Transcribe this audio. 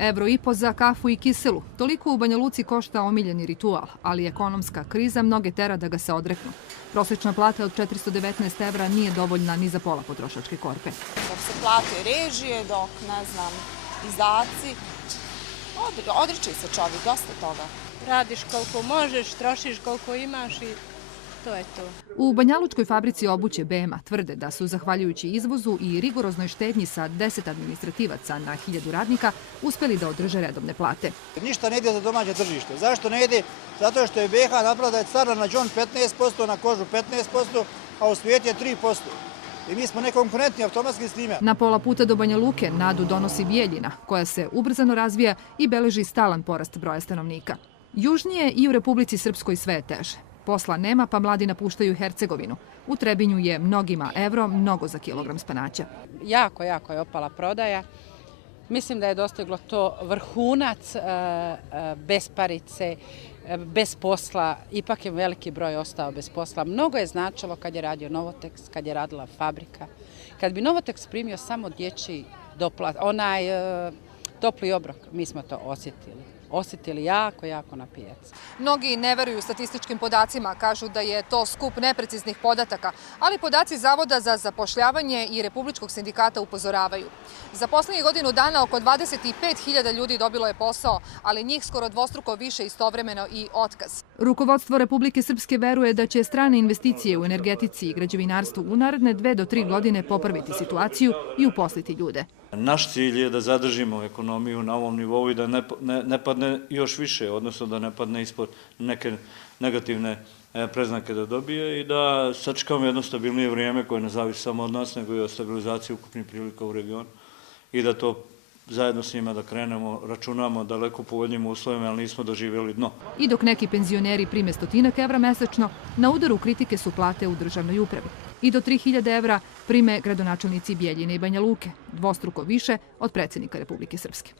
1,5 € za kafu i kiselu. Toliko u Banja Luci košta omiljeni ritual, ali ekonomska kriza mnoge tera da ga se odreknu. Prosječna plata od 419 € nije dovoljna ni za pola potrošačke korpe. Dok se plate režije, dok, ne znam, izdaci, odriči se čovjek dosta toga. Radiš koliko možeš, trošiš koliko imaš i to je to. U banjalučkoj fabrici obuće BM-a tvrde da su, zahvaljujući izvozu i rigoroznoj štednji sa 10 administrativaca na 1000 radnika, uspeli da održe redovne plate. Ništa ne ide za domaće tržište. Zašto ne ide? Zato što je BiH napravila da je carina na đon 15%, na kožu 15%, a u svijetu je 3%. I mi smo nekonkurentni automatski s time. Na pola puta do Banja Luke nadu donosi Bijeljina, koja se ubrzano razvija i beleži stalan porast broja stanovnika. Južnije i u Republici Srpskoj sve je teže. Posla nema, pa mladi napuštaju Hercegovinu. U Trebinju je mnogima evro, mnogo za kilogram spanaća. Jako je opala prodaja. Mislim da je dostiglo to vrhunac besparice, bez posla. Ipak je veliki broj ostao bez posla. Mnogo je značilo kad je radio Novoteks, kad je radila fabrika. Kad bi Novoteks primio samo dječji doplat, onaj topli obrok, mi smo to osjetili jako na pijaci. Mnogi ne veruju statističkim podacima, kažu da je to skup nepreciznih podataka, ali podaci Zavoda za zapošljavanje i Republičkog sindikata upozoravaju. Za poslednjih godinu dana oko 25.000 ljudi dobilo je posao, ali njih skoro dvostruko više istovremeno i otkaz. Rukovodstvo Republike Srpske veruje da će strane investicije u energetici i građevinarstvu u naredne 2 do 3 godine popraviti situaciju i uposliti ljude. Naš cilj je da zadržimo ekonomiju na ovom nivou i da ne padne još više, odnosno da ne padne ispod neke negativne preznake da dobije i da sačekamo jedno stabilnije vrijeme koje ne zavisi samo od nas, nego i od stabilizacije ukupnih prilika u regionu i da to zajedno s njima da krenemo, računamo daleko povoljnijim uslovima, ali nismo doživjeli dno. I dok neki penzioneri prime 100 € mesečno, na udaru kritike su plate u državnoj upravi. I do 3.000 € prime gradonačelnici Bijeljine i Banja Luke, dvostruko više od predsjednika Republike Srpske.